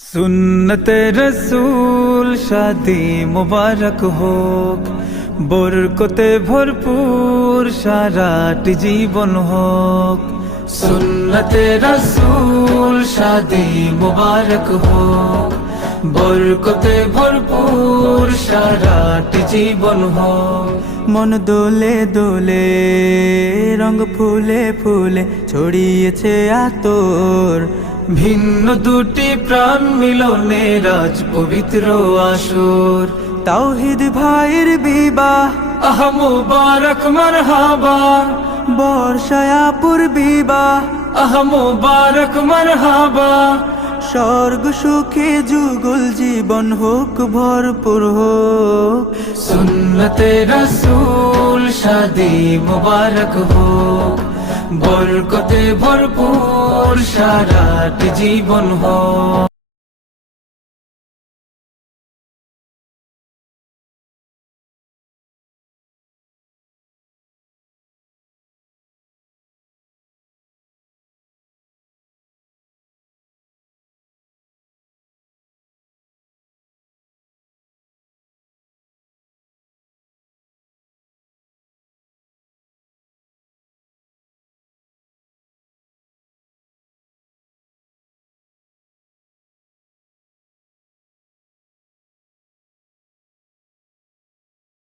সুন্নতে রসূল শাদি মুবারক হোক, বরকতে ভরপুর সারাটি জীবন হোক। সুন্নতে রসূল শাদি মুবারক হোক, বরকতে ভরপুর সারাটি জীবন হোক। মন দোলে দোলে, রঙ ফুলে ফুলে ছড়িয়েছে আতর, ভিন্ন দুটি প্রাণ মিলনে রাজ পবিত্র আসর। তাওহীদ ভাইয়ের বিবাহ আহ মুবারক মারহাবা, বর্ষায়াপুর বিবাহ আহ মুবারক মারহাবা। স্বর্গ সুখে যুগল জীবন হোক ভরপুর হোক। সুন্নতে রসূল শাদি মুবারক হোক, বরকতে ভরপুর সারাটি জীবন হোক।